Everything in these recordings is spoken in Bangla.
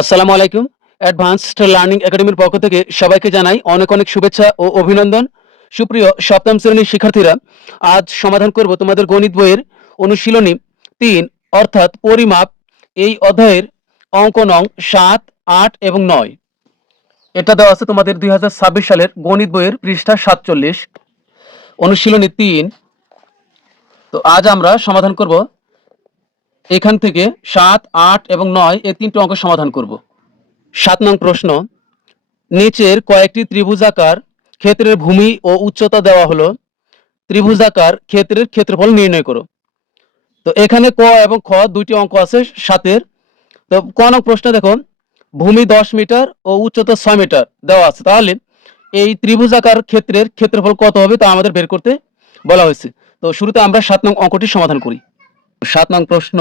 আসসালামু আলাইকুম। অ্যাডভান্সড লার্নিং একাডেমির পক্ষ থেকে সবাইকে জানাই অনেক অনেক শুভেচ্ছা ও অভিনন্দন। সুপ্রিয় সপ্তম শ্রেণীর শিক্ষার্থীরা, আজ সমাধান করব তোমাদের গণিত বইয়ের অনুশীলনী ৩ অর্থাৎ পরিমাপ এই অধ্যায়ের অঙ্ক নং ৭, ৮ এবং ৯। এটা দেওয়া আছে তোমাদের ২০২৬ সালের গণিত বইয়ের পৃষ্ঠা ৪৭, অনুশীলনী ৩। তো আজ আমরা সমাধান করব এখান থেকে ৭, ৮ এবং ৯ এই ৩টি অঙ্ক সমাধান করব। ৭ নং প্রশ্ন, নিচের কয়েকটি ত্রিভুজাকার ক্ষেত্রের ভূমি ও উচ্চতা দেওয়া হলো, ত্রিভুজাকার ক্ষেত্রের ক্ষেত্রফল নির্ণয় করো। তো এখানে ক এবং খ দুইটি অঙ্ক আছে সাতের। তো ক নং প্রশ্ন দেখো, ভূমি 10 মিটার ও উচ্চতা 6 মিটার দেওয়া আছে, তাহলে এই ত্রিভুজাকার ক্ষেত্রের ক্ষেত্রফল কত হবে তা আমাদের বের করতে বলা হয়েছে। তো শুরুতে আমরা 7 নং অঙ্কটি সমাধান করি। 7 নং প্রশ্ন,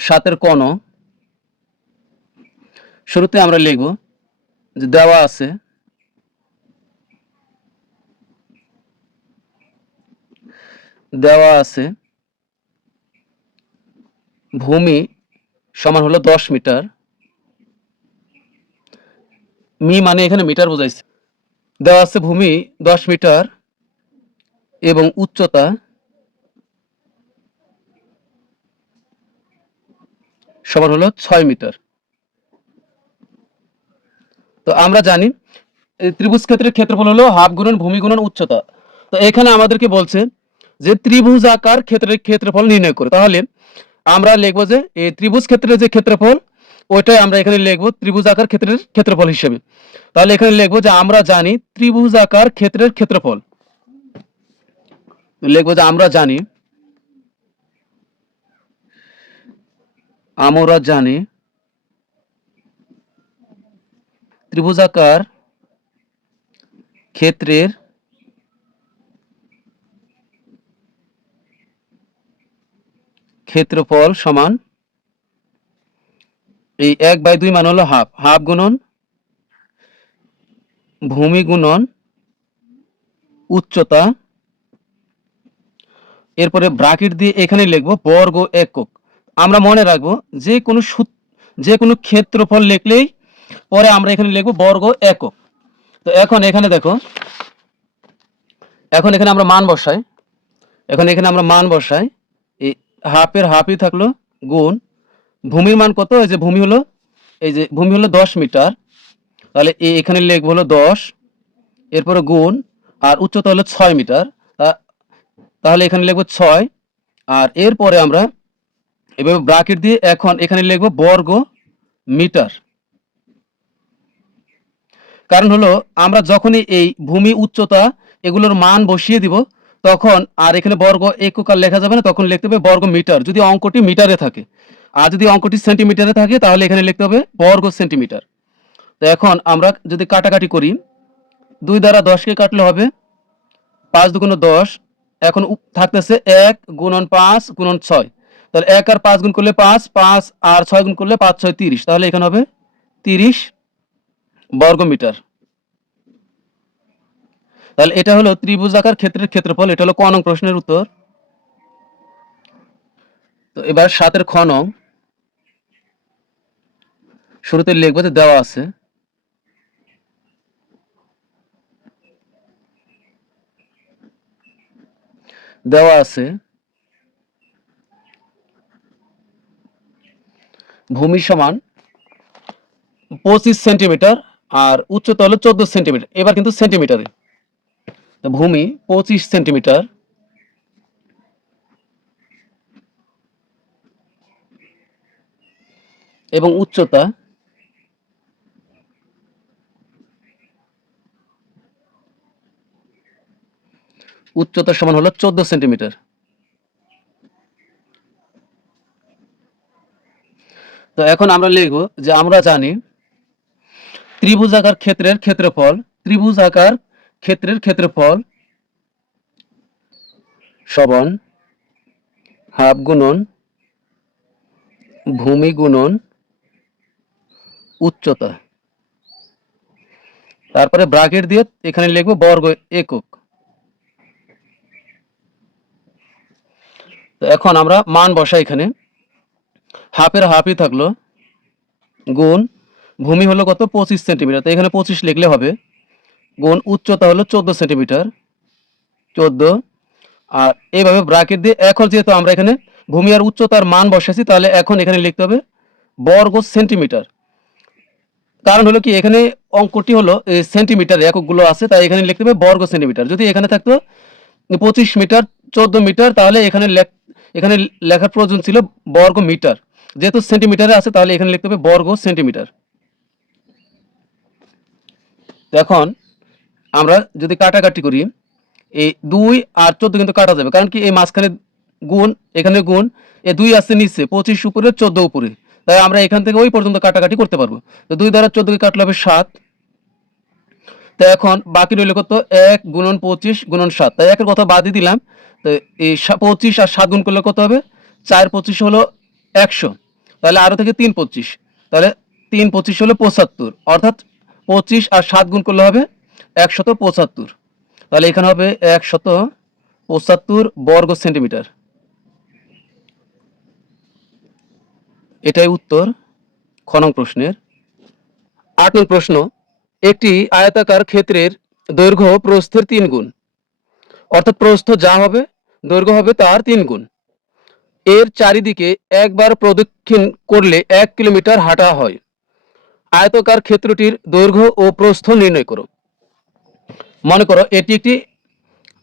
7-এর ক নং, শুরুতে আমরা লিখব যে দেওয়া আছে ভূমি সমান হলো 10 মিটার। মি মানে এখানে মিটার বোঝাইছে। দেওয়া আছে ভূমি 10 মিটার এবং উচ্চতা সমান হলো 6 মিটার। তো আমরা জানি এই ত্রিভুজ ক্ষেত্রের ক্ষেত্রফল হলো হাফ গুণন ভূমি গুণন উচ্চতা। তো এখানে আমাদেরকে বলছে যে ত্রিভুজাকার ক্ষেত্রের ক্ষেত্রফল নির্ণয় করে, তাহলে আমরা লিখবো যে এই ত্রিভুজ ক্ষেত্রের যে ক্ষেত্রফল ওইটাই আমরা এখানে লিখবো ত্রিভুজাকার ক্ষেত্রের ক্ষেত্রফল হিসেবে। তাহলে এখানে লিখবো যে আমরা জানি ত্রিভুজাকার ক্ষেত্রের ক্ষেত্রফল, লিখবো যে আমরা জানি ত্রিভুজাকার ক্ষেত্রের ক্ষেত্রফল সমান এই 1/2 মান হলো হাফ, হাফ গুণন ভূমি গুণন উচ্চতা, এরপরে ব্র্যাকেট দিয়ে এখানে লিখবো বর্গ একক। আমরা মনে রাখবো যে কোনো ক্ষেত্রফল লিখলেই পরে আমরা এখানে লিখবো বর্গ একক। তো এখন এখানে দেখো, এখন এখানে আমরা মান বসাই, এই হাফের হাফই থাকলো গুণ ভূমির মান কত, এই যে ভূমি হলো 10 মিটার, তাহলে এখানে লিখবো হলো 10, এরপরে গুণ আর উচ্চতা হলো 6 মিটার, তাহলে এখানে লিখবো 6, আর এরপরে আমরা এভাবে ব্র্যাকেট দিয়ে এখন এখানে লিখবো বর্গ মিটার। কারণ হলো আমরা যখনই এই ভূমি উচ্চতা এগুলোর মান বসিয়ে দিব তখন আর এখানে বর্গ একক আর লেখা যাবে না, তখন লিখতে হবে বর্গ মিটার যদি অঙ্কটি মিটারে থাকে, আর যদি অঙ্কটি সেন্টিমিটারে থাকে তাহলে এখানে লিখতে হবে বর্গ সেন্টিমিটার। তো এখন আমরা যদি কাটাকাটি করি, 2 দ্বারা 10কে কাটলে হবে 5 দুগুণ 10, এখন থাকতেছে 1 গুণন 5 গুণন 6, তাহলে 1 আর 5 গুণ করলে 5, 5 আর 6 গুণ করলে 5 6 30, তাহলে এখানে হবে 30 বর্গ মিটার। তাহলে এটা হলো ত্রিভুজাকার ক্ষেত্রের ক্ষেত্রফল, এটা হলো ক নং প্রশ্নের উত্তর। তো এবার 7-এর খ নং, শুরুতে লিখবো যে দেওয়া আছে ভূমি সমান 25 সেন্টিমিটার আর উচ্চতা হলো 14 সেন্টিমিটার, এবার কিন্তু সেন্টিমিটারে। তো ভূমি 25 সেন্টিমিটার এবং উচ্চতা 14 সেন্টিমিটার। তো এখন আমরা লিখবো যে আমরা জানি ত্রিভুজাকার ক্ষেত্রের ক্ষেত্রফল সমান হাফ গুণন ভূমি গুণন উচ্চতা, তারপরে ব্র্যাকেট দিয়ে এখানে লিখবো বর্গ একক। তো এখন আমরা মান বসাই, এখানে হাফের হাফই থাকলো গুণ ভূমি হলো কত 25 সেন্টিমিটার, তো এখানে 25 লিখলে হবে, গুণ উচ্চতা হলো 14 সেন্টিমিটার, 14। আর এইভাবে ব্র্যাকেট দিয়ে এখন যেহেতু আমরা এখানে ভূমি আর উচ্চতার মান বসাইছি, তাহলে এখন এখানে লিখতে হবে বর্গ সেন্টিমিটার। কারণ হলো কি, এখানে অঙ্কটি হলো সেন্টিমিটার এককগুলো আছে, তাই এখানে লিখতে হবে বর্গ সেন্টিমিটার। যদি এখানে থাকতো 25 মিটার, 14 মিটার, তাহলে এখানে লেখার প্রয়োজন ছিল বর্গ মিটার। যেহেতু সেন্টিমিটারে আছে, তাহলে এখানে লিখতে হবে বর্গ সেন্টিমিটার। এখন আমরা যদি কাটাকাটি করি, এই 2 আর 14 কিন্তু কাটা যাবে, কারণ কি এই মাঝখানে গুণ, এখানে গুণ, এই 2 আছে নিচে, 25 উপরে 14 উপরে, তাই আমরা এখান থেকে ওই পর্যন্ত কাটাকাটি করতে পারবো। তো 2 দ্বারা 14 কে কাটলে হবে 7। তো এখন বাকি রইল কত, 1 গুণন 25 গুণন 7, তাই একের কথা বাদই দিলাম। তো এই 25 আর 7 গুণ করলে কত হবে, 4 25 হলো 100, তাহলে আরো থেকে 3 25, তাহলে 3 25 হলো 75, অর্থাৎ 25 আর 7 গুণ করলে হবে 175। তাহলে এখানে হবে 175 বর্গ সেন্টিমিটার। এটাই উত্তর খ নং প্রশ্নের। 8 নং প্রশ্ন, একটি আয়তাকার ক্ষেত্রের দৈর্ঘ্য প্রস্থের 3 গুণ, অর্থাৎ প্রস্থ যা হবে দৈর্ঘ্য হবে তার 3 গুণ। এর চারিদিকে একবার প্রদক্ষিণ করলে 1 কিলোমিটার হাঁটা হয়। আয়তাকার ক্ষেত্রটির দৈর্ঘ্য ও প্রস্থ নির্ণয় করো। মনে করো এটি একটি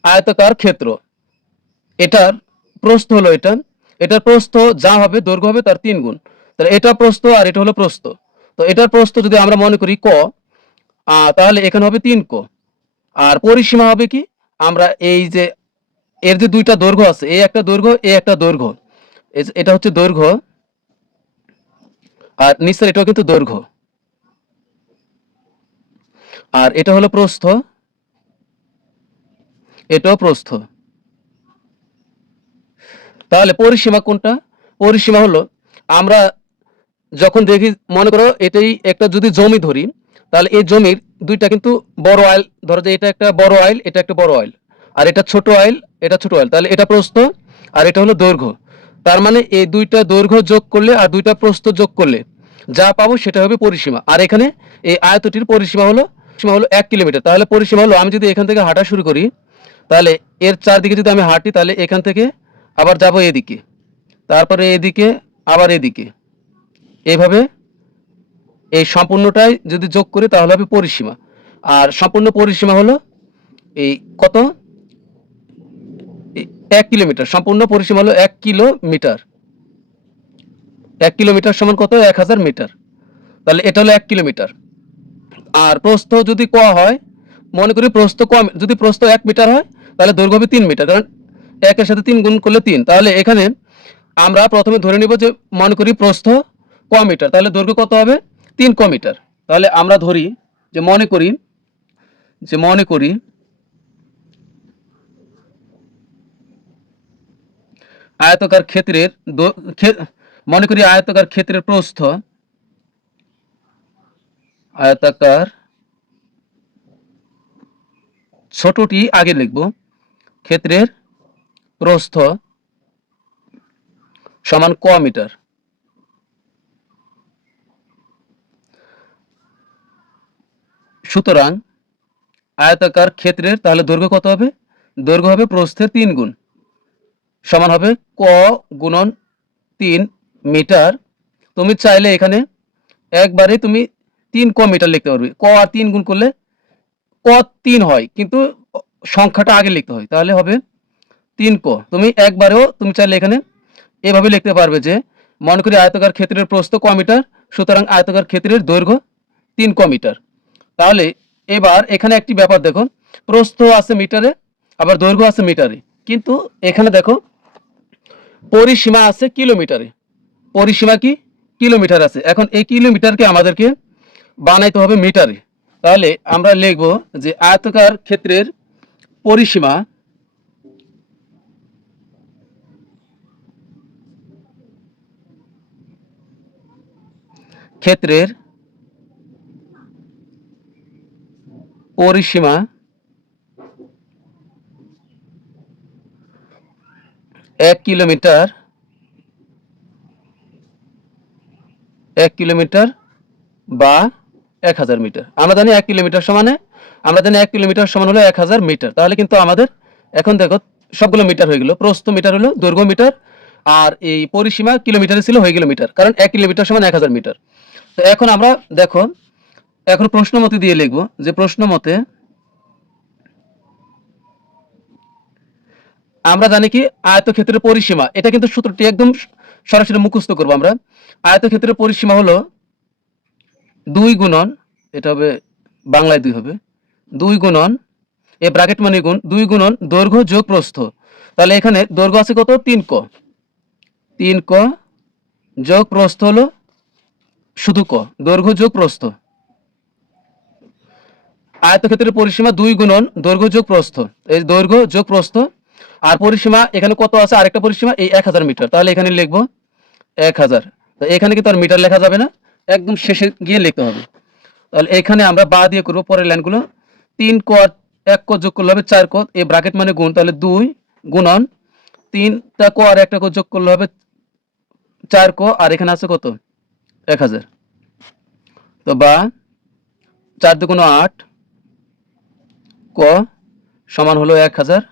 আয়তাকার ক্ষেত্র, এটার প্রস্থ হলো এটার প্রস্থ যা হবে দৈর্ঘ্য হবে তার 3 গুণ। তাহলে এটা প্রস্থ আর এটা হলো প্রস্থ। তো এটার প্রস্থ যদি আমরা মনে করি ক, তাহলে এখানে হবে 3 ক। আর পরিসীমা হবে কি, আমরা এই যে এর যে দুইটা দৈর্ঘ্য আছে, এই একটা দৈর্ঘ্য, এই একটা দৈর্ঘ্য, এটা হচ্ছে দৈর্ঘ্য, আর নিচের এটাও কিন্তু দৈর্ঘ্য, আর এটা হলো প্রস্থ, এটাও প্রস্থ। তাহলে পরিসীমা কোনটা, পরিসীমা হলো আমরা যখন দেখি, মনে করো এটাই একটা যদি জমি ধরি, তাহলে এই জমির দুইটা কিন্তু বড় আইল, ধরো যে এটা একটা বড় আইল, এটা একটা বড় আইল, আর এটা ছোট আইল, এটা ছোট আইল, তাহলে এটা প্রস্থ আর এটা হলো দৈর্ঘ্য। তার মানে এই দুইটা দৈর্ঘ্য যোগ করলে আর দুইটা প্রস্থ যোগ করলে যা পাবো সেটা হবে পরিসীমা। আর এখানে এই আয়তটির পরিসীমা হলো 1 কিলোমিটার। তাহলে পরিসীমা হলো, আমি যদি এখান থেকে হাঁটা শুরু করি, তাহলে এর চারদিকে যদি আমি হাঁটি, তাহলে এখান থেকে আবার যাব এদিকে, তারপরে এদিকে, আবার এদিকে, এইভাবে এই সম্পূর্ণটাই যদি যোগ করি তাহলে হবে পরিসীমা। আর সম্পূর্ণ পরিসীমা হলো এই কত, 1 কিলোমিটার। সম্পূর্ণ পরিসীমা হলো 1 কিলোমিটার। 1 কিলোমিটার সমান কত, 1000 মিটার। তাহলে এটা হলো 1 কিলোমিটার। আর প্রস্থ যদি ক হয়, মনে করি প্রস্থ কম, যদি প্রস্থ 1 মিটার হয়, তাহলে দৈর্ঘ্য হবে 3 মিটার, কারণ 1-এর সাথে 3 গুণ করলে 3। তাহলে এখানে আমরা প্রথমে ধরে নিব যে মনে করি প্রস্থ ক মিটার, তাহলে দৈর্ঘ্য কত হবে, 3 ক মিটার। তাহলে আমরা ধরি যে মনে করি আয়তাকার ক্ষেত্রের মনে করি আয়তাকার ক্ষেত্রের প্রস্থ, আয়তাকার, ছোটটি আগে লিখব, ক্ষেত্রের প্রস্থ সমান ক মিটার। সুতরাং আয়তাকার ক্ষেত্রের তাহলে দৈর্ঘ্য কত হবে, দৈর্ঘ্য হবে প্রস্থের 3 গুণ, সমান হবে ক গুণন 3 মিটার। তুমি চাইলে এখানে একবারে তুমি 3 ক মিটার লিখতে পারবে, ক আর 3 গুণ করলে ক 3 হয়, কিন্তু সংখ্যাটা আগে লিখতে হয়, তাহলে হবে 3 ক। তুমি একবারেও তুমি চাইলে এখানে এভাবে লিখতে পারবে যে মনে করি আয়তাকার ক্ষেত্রের প্রস্থ ক মিটার, সুতরাং আয়তাকার ক্ষেত্রের দৈর্ঘ্য 3 ক মিটার। তাহলে এবার এখানে একটি ব্যাপার দেখো, প্রস্থ আছে মিটারে, আবার দৈর্ঘ্য আছে মিটারে, কিন্তু এখানে দেখো পরিসীমা আছে কিলোমিটারে। পরিসীমা কি, কিলোমিটার আছে। এখন এই কিলোমিটারকে আমাদেরকে বানাইতে হবে মিটারে। তাহলে আমরা লিখব যে আয়তাকার ক্ষেত্রের পরিসীমা, ক্ষেত্রের পরিসীমা 1 কিলোমিটার, 1 কিলোমিটার বা 1000 মিটার। আমরা জানি 1 কিলোমিটার সমানে, আমরা জানি 1 কিলোমিটার সমান হলো 1000 মিটার। তাহলে কিন্তু আমাদের এখন দেখো সবগুলো মিটার হয়ে গেল। প্রস্থ মিটার হলো, দৈর্ঘ্য মিটার, আর এই পরিসীমা কিলোমিটারে ছিল, হয়ে গেল মিটার, কারণ 1 কিলোমিটার সমান 1000 মিটার। তো এখন আমরা দেখো, এখন প্রশ্ন মতে দিয়ে লিখবো যে প্রশ্ন মতে আমরা জানি কি আয়তক্ষেত্রের পরিসীমা, এটা কিন্তু সূত্রটি একদম সরাসরি মুখস্থ করবো আমরা। আয়তক্ষেত্রের পরিসীমা হলো 2 গুণন, এটা হবে বাংলায় 2 হবে, 2 গুণন এ ব্র্যাকেট মানে গুণ 2 গুণন দৈর্ঘ্য যোগ প্রস্থ। তাহলে এখানে দৈর্ঘ্য আছে কত, 3 ক, 3 ক যোগ প্রস্থ হলো শুধু ক, দৈর্ঘ্য যোগ প্রস্থ। আয়তক্ষেত্রের পরিসীমা 2 গুণন দৈর্ঘ্য যোগ প্রস্থ, এই দৈর্ঘ্য যোগ প্রস্থ। আর পরিসীমা এখানে কত আছে, আরেকটা পরিসীমা এই 1000 মিটার। তাহলে এখানে লিখবো 1000। তো এখানে কিন্তু আর মিটার লেখা যাবে না, একদম শেষে গিয়ে লিখতে হবে। তাহলে এখানে আমরা বা দিয়ে করবো পরের লাইনগুলো। 3 ক 1 ক যোগ করলে হবে 4 ক, এই ব্র্যাকেট মানে গুণ, তাহলে 2 গুণন 3টা ক আর একটা ক যোগ করলে হবে 4 ক, আর এখানে আছে কত 1000। তো বা 4 দুগুণ 8 ক সমান হলো 1000।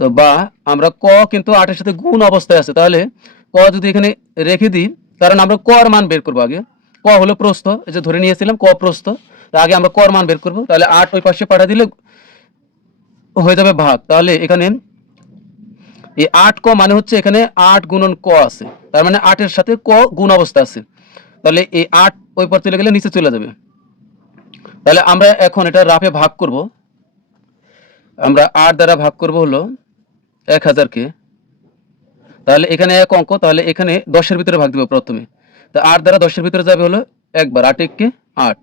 তো বা আমরা ক কিন্তু 8 এর সাথে গুণ অবস্থায় আছে, তাহলে ক যদি এখানে রেখে দিই, কারণ আমরা ক এর মান বের করবো আগে। ক হলো প্রস্থ, এই যে ধরে নিয়েছিলাম ক প্রস্থ, আগে আমরা ক এর মান বের করবো। তাহলে 8 ওই পাশে পাঠা দিলে হয়ে যাবে ভাগ। তাহলে এখানে এই 8 ক মানে হচ্ছে এখানে 8 গুণন ক আছে, তার মানে 8 এর সাথে ক গুণ অবস্থা আছে। তাহলে এই 8 ওই পার চলে গেলে নিচে চলে যাবে। তাহলে আমরা এখন এটা রাফে ভাগ করব। আমরা 8 দ্বারা ভাগ করব হলো 1000 কে। তাহলে এখানে এক অঙ্ক, তাহলে এখানে 10 এর ভিতরে ভাগ দিব প্রথমে। তো 8 দ্বারা 10 এর ভিতরে যাবে হলো একবার, 8 একে 8।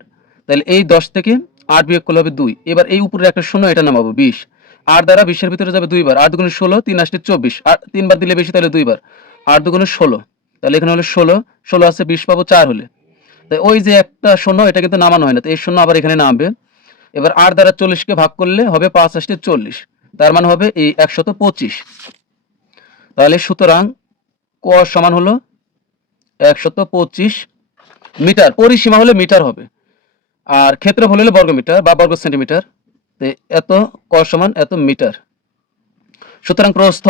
তাহলে এই 10 থেকে 8 বিয়োগ করলে হবে 2। এবার এই উপরে একটা শূন্য, এটা নামাবো 20। 8 দ্বারা 20 এর ভিতরে যাবে 2 বার, 8 দুগুণে 16, 3 আসলে 24, আর 3 বার দিলে বেশি, তাহলে 2 বার, 8 দুগুণে 16। তাহলে এখানে হলো 16, 16 আছে 20 পাবো 4 হলে। তাই ওই যে একটা শূন্য, এটা কিন্তু নামানো হয় না, তো এই শূন্য আবার এখানে নামবে। এবার 8 দ্বারা 40 কে ভাগ করলে হবে 5 আসলে 40, তার মানে হবে এই 125। তাহলে সুতরাং ক সমান হলো 125 মিটার। পরিসীমা হলে মিটার হবে, আর ক্ষেত্রফল হলে বর্গ মিটার বা বর্গ সেন্টিমিটার। এত ক সমান এত মিটার। সুতরাং প্রস্থ,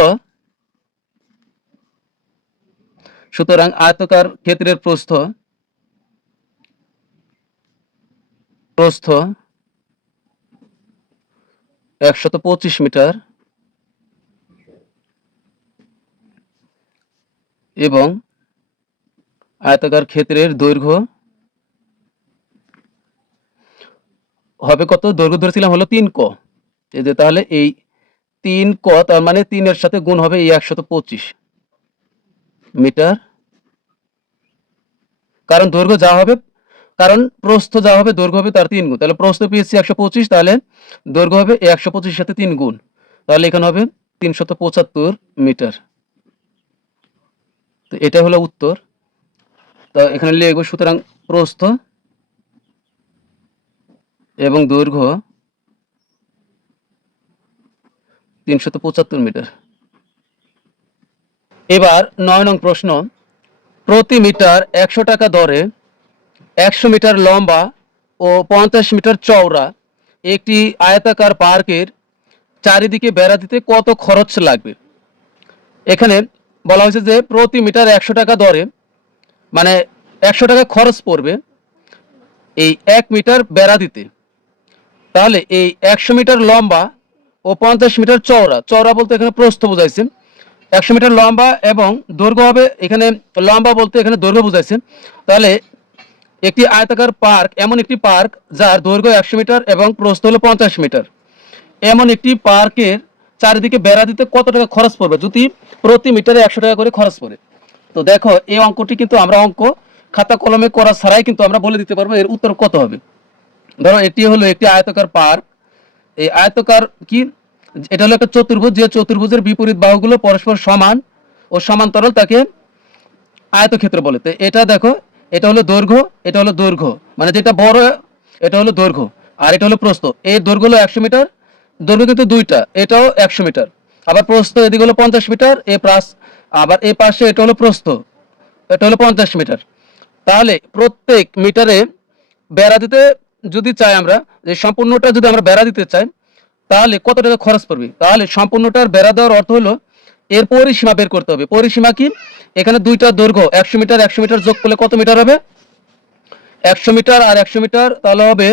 সুতরাং আয়তকার ক্ষেত্রের প্রস্থ, প্রস্থ 125 মিটার এবং আয়তাকার ক্ষেত্রের দৈর্ঘ্য হবে কত, দৈর্ঘ্য ধরেছিলাম হলো 3 ক। এই যে তাহলে এই 3 ক, তার মানে 3 এর সাথে গুণ হবে এই 125 মিটার, কারণ দৈর্ঘ্য যা হবে, কারণ প্রস্থ যা হবে দৈর্ঘ্য হবে তার 3 গুণ। তাহলে প্রস্থ পেয়েছি 125, তাহলে দৈর্ঘ্য হবে 125 এর সাথে 3 গুণ, তাহলে এখানে হবে 375 মিটার। তো এটা হলো উত্তর। তো এখানে লিখব সুতরাং প্রস্থ এবং দৈর্ঘ্য 375 মিটার। এবার 9 নং প্রশ্ন, প্রতি মিটার 100 টাকা দরে 100 মিটার লম্বা ও 50 মিটার চওড়া একটি আয়তাকার পার্কের চারিদিকে বেড়া দিতে কত খরচ লাগবে। এখানে বলা হয়েছে যে প্রতি মিটার 100 টাকা দরে, মানে 100 টাকা খরচ পড়বে এই 1 মিটার বেড়া দিতে। তাহলে এই 100 মিটার লম্বা ও 50 মিটার চওড়া, চওড়া বলতে এখানে প্রস্থ বোঝাইছে, 100 মিটার লম্বা এবং দৈর্ঘ্য হবে, এখানে লম্বা বলতে এখানে দৈর্ঘ্য বোঝাইছে। তাহলে একটি আয়তাকার পার্ক, এমন একটি পার্ক যার দৈর্ঘ্য 100 মিটার এবং প্রস্থ হলো 50 মিটার, এমন একটি পার্কের চারিদিকে বেড়া দিতে কত টাকা খরচ পড়বে যদি প্রতি মিটারে 100 টাকা করে খরচ পড়ে। তো দেখো এই অঙ্কটি কিন্তু আমরা অঙ্ক খাতা কলমে করা ছাড়াই কিন্তু আমরা বলে দিতে পারবো এর উত্তর কত হবে। ধরো এটি হলো একটি আয়তাকার পার্ক, এই আয়তাকার কি, এটা হলো একটা চতুর্ভুজ, যে চতুর্ভুজের বিপরীত বাহুগুলো পরস্পর সমান ও সমান্তরাল, তাকে আয়তক্ষেত্র বলে। তো এটা দেখো, এটা হলো দৈর্ঘ্য, এটা হলো দৈর্ঘ্য, মানে যেটা বড় এটা হলো দৈর্ঘ্য, আর এটা হলো প্রস্থ। এই দৈর্ঘ্য হলো 100 মিটার, দৈর্ঘ্য কিন্তু দুইটা, এটাও 100 মিটার, আবার প্রস্থ এদিকে হলো 50 মিটার, এ প্লাস আবার এই পাশে এটা হলো প্রস্থ, এটা হলো 50 মিটার। তাহলে প্রত্যেক মিটারে বেড়া দিতে যদি চাই আমরা, যে সম্পূর্ণটা যদি আমরা বেড়া দিতে চাই, তাহলে কত টাকা খরচ পড়বে? তাহলে সম্পূর্ণটার বেড়া দেওয়ার অর্থ হলো এর পরিসীমা বের করতে হবে। পরিসীমা কি? এখানে দুইটা দৈর্ঘ্য 100 মিটার 100 মিটার যোগ করলে কত মিটার হবে? 100 মিটার আর 100 মিটার, তাহলে হবে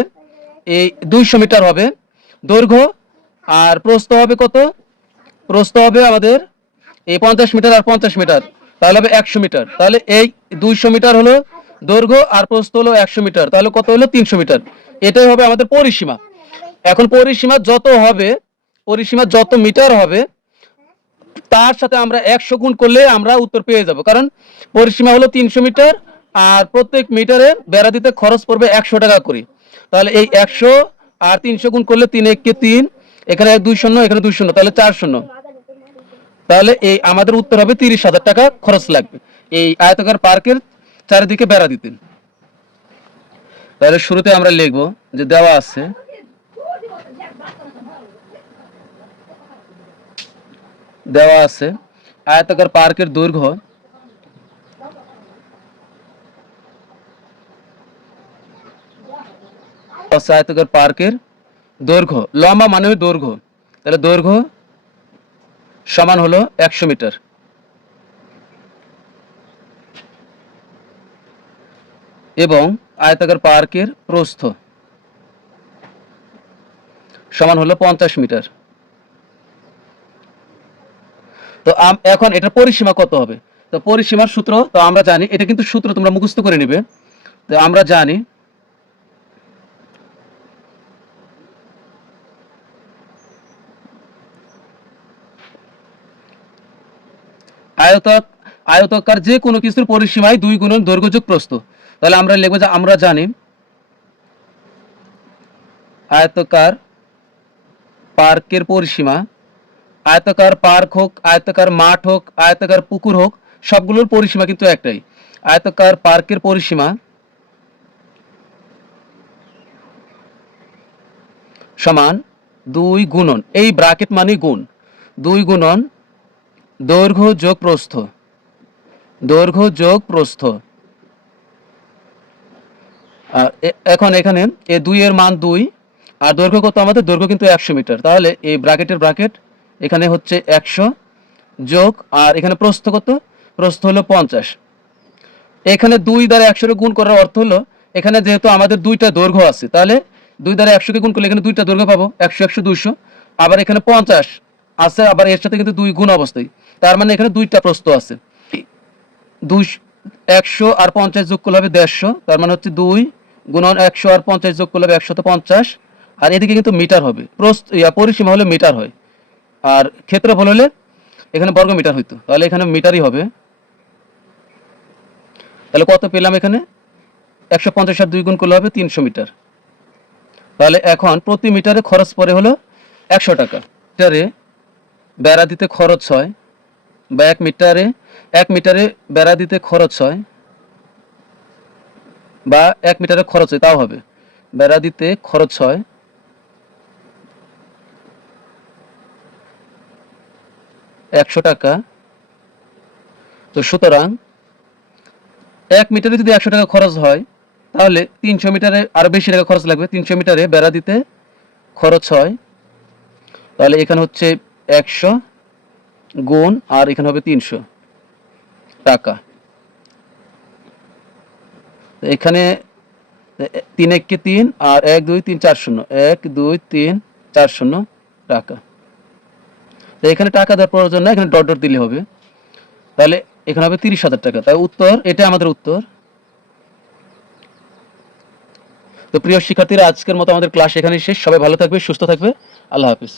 এই 200 মিটার হবে দৈর্ঘ্য। আর প্রস্থ হবে কত? প্রস্থ হবে আমাদের এই 50 মিটার আর 50 মিটার, তাহলে হবে 100 মিটার। তাহলে এই 200 মিটার হলো দৈর্ঘ্য আর প্রস্থ হলো 100 মিটার, তাহলে কত হলো? 300 মিটার। এটাই হবে আমাদের পরিসীমা। এখন পরিসীমা যত হবে, পরিসীমা যত মিটার হবে, তার সাথে আমরা 100 গুণ করলে আমরা উত্তর পেয়ে যাব। কারণ পরিসীমা হলো 300 মিটার আর প্রত্যেক মিটারে বেড়া দিতে খরচ পড়বে 100 টাকা করে। তাহলে এই 100 আর 300 গুণ করলে 3 1 কে 3, এখানে 2 শূন্য, এখানে 2 শূন্য, তাহলে 4 শূন্য। তাহলে এই আমাদের উত্তর হবে 30,000 টাকা খরচ লাগবে এই আয়তাকার পার্কের চারিদিকে বেড়া দিতে। তাহলে শুরুতে আমরা লিখব যে দেওয়া আছে আয়তাকার পার্কের দৈর্ঘ্য আয়তাকার পার্কের দৈর্ঘ্য, লম্বা মানে দৈর্ঘ্য, তাহলে দৈর্ঘ্য সমান হলো 100 মিটার এবং আয়তাকার পার্কের প্রস্থ সমান হলো 50 মিটার। তো এখন এটার পরিসীমা কত হবে? তো পরিসীমার সূত্র তো আমরা জানি, এটা কিন্তু সূত্র তোমরা মুখস্থ করে নিবে। তো আমরা জানি আয়তাকার যে কোনো কিছুর পরিসীমায় 2 গুণন দৈর্ঘ্য যোগ প্রস্থ। তাহলে আমরা লিখব যে আমরা জানি আয়তাকার পার্কের পরিসীমা, আয়তাকার পার্ক হোক, আয়তাকার মাঠ হোক, আয়তাকার পুকুর হোক, সবগুলোর পরিসীমা কিন্তু একটাই। আয়তাকার পার্কের পরিসীমা সমান 2 গুণন, এই ব্র্যাকেট মানে গুণ, 2 গুণন দৈর্ঘ্য যোগ প্রস্থ, দৈর্ঘ্য যোগ প্রস্থ। আর এখন এখানে এই 2 এর মান 2 আর দৈর্ঘ্য কত আমাদের? দৈর্ঘ্য কিন্তু 100 মিটার। তাহলে এই ব্র্যাকেটের ব্র্যাকেট এখানে হচ্ছে 100 যোগ, আর এখানে প্রস্থ কত? প্রস্থ হলো 50। এখানে 2 দ্বারা 100 গুণ করার অর্থ হলো এখানে যেহেতু আমাদের দুইটা দৈর্ঘ্য আছে, তাহলে 2 দ্বারা 100 কে গুণ করলে এখানে দুইটা দৈর্ঘ্য পাবো, 100 100 200। আবার এখানে 50 আছে, আবার এর সাথে কিন্তু 2 গুণ অবস্থায়, তার মানে এখানে দুইটা প্রস্থ আছে। 100 আর 50 যোগ করলে হবে 150, তার মানে হচ্ছে 2 গুণন 100 আর 50 যোগ করলে হবে 150। আর এদিকে কিন্তু মিটার হবে, পরিসীমা হলে মিটার হয়, আর ক্ষেত্রফল হলে এখানে বর্গ মিটার হইতো, তাহলে এখানে মিটারই হবে। তাহলে কত পেলাম? এখানে 150 আর 2 গুণ করলে হবে 300 মিটার। তাহলে এখন প্রতি মিটারে খরচ পড়ে হলো 100 টাকা। মিটারে বেড়া দিতে খরচ হয়, বা 1 মিটারে বেড়া দিতে খরচ হয়, বা 1 মিটারে খরচ হয়, তাও হবে বেড়া দিতে খরচ হয় 100 টাকা। তো সুতরাং 1 মিটারে যদি 100 টাকা খরচ হয়, তাহলে 300 মিটারে আরো বেশি টাকা খরচ লাগবে। 300 মিটারে বেড়া দিতে খরচ হয়, তাহলে এখানে হচ্ছে 100 গুণ, আর এখানে হবে 300 টাকা। এখানে 3 1 কে 3 আর 1 2 3 4 শূন্য, 1 2 3 4 শূন্য টাকা। তো এখানে টাকা দেওয়ার প্রয়োজন না, এখানে ডট ডট দিলে হবে। তাহলে এখানে হবে 30,000 টাকা। তাই উত্তর, এটা আমাদের উত্তর। তো প্রিয় শিক্ষার্থীরা, আজকের মতো আমাদের ক্লাস এখানেই শেষ। সবাই ভালো থাকবে, সুস্থ থাকবে। আল্লাহ হাফিজ।